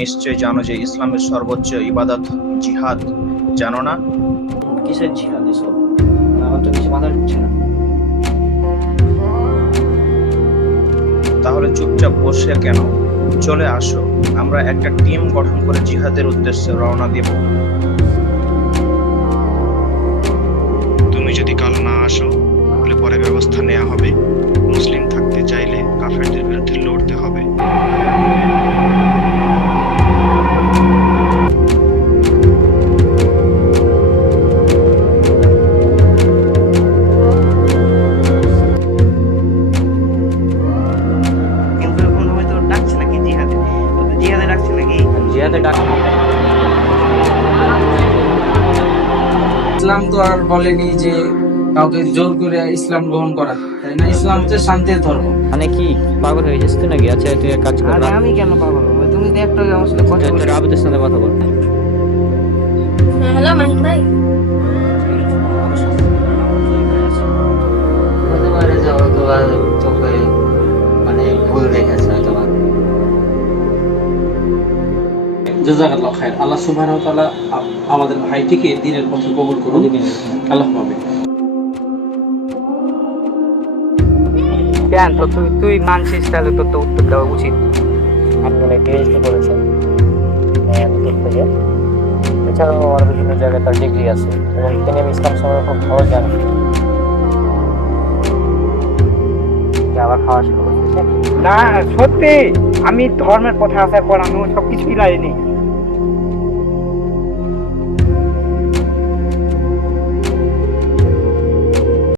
নিশ্চয় জানো যে ইসলামের সর্বোচ্চ ইবাদত জিহাদ জানো না? কিসের জিহাদ এসব? আমার তো কিছু মাথা ঢুকছে না। তাহলে চুপচাপ বসে কেন? চলে আসো আমরা একটা টিম গঠন করে জিহাদের উদ্দেশ্যে রওনা দেব। তুমি যদি কাল না আসো তাহলে পরে ব্যবস্থা নেওয়া হবে। ডাক ইসলাম তো আর বলেনি যে কাউকে জোর করে ইসলাম গ্রহণ করা তাই না? ইসলাম হচ্ছে শান্তির ধর্ম। মানে কি পাগল হয়ে যাচ্ছে তুই নাকি? আচ্ছা তুই এক কাজ কর আরে আমি কেন পাগল হব? তুমি তো একটু আমার সাথে কথা বলে তোর সাথে কথা বল। হ্যালো মাহিন ভাই। জাজাকাল্লাহ খায়ের আল্লাহ সুবহানাহু ওয়া তাআলা আমাদের ভাইটিকে দিনের পথে কবুল করুন। আল্লাহ পাবে কেন তো তুই তুই মানছিস তাহলে তোর তো উত্তর দেওয়া উচিত। আপনি অনেক পিএইচডি করেছেন থেকে। এছাড়াও আমার বিভিন্ন জায়গায় তার ডিগ্রি আছে। এবং তিনি আমি ইসলাম সম্পর্কে খুব ভালো জানি। যে আবার খাওয়া শুরু না সত্যি আমি ধর্মের পথে আসার পর আমি সব কিছুই লাইনি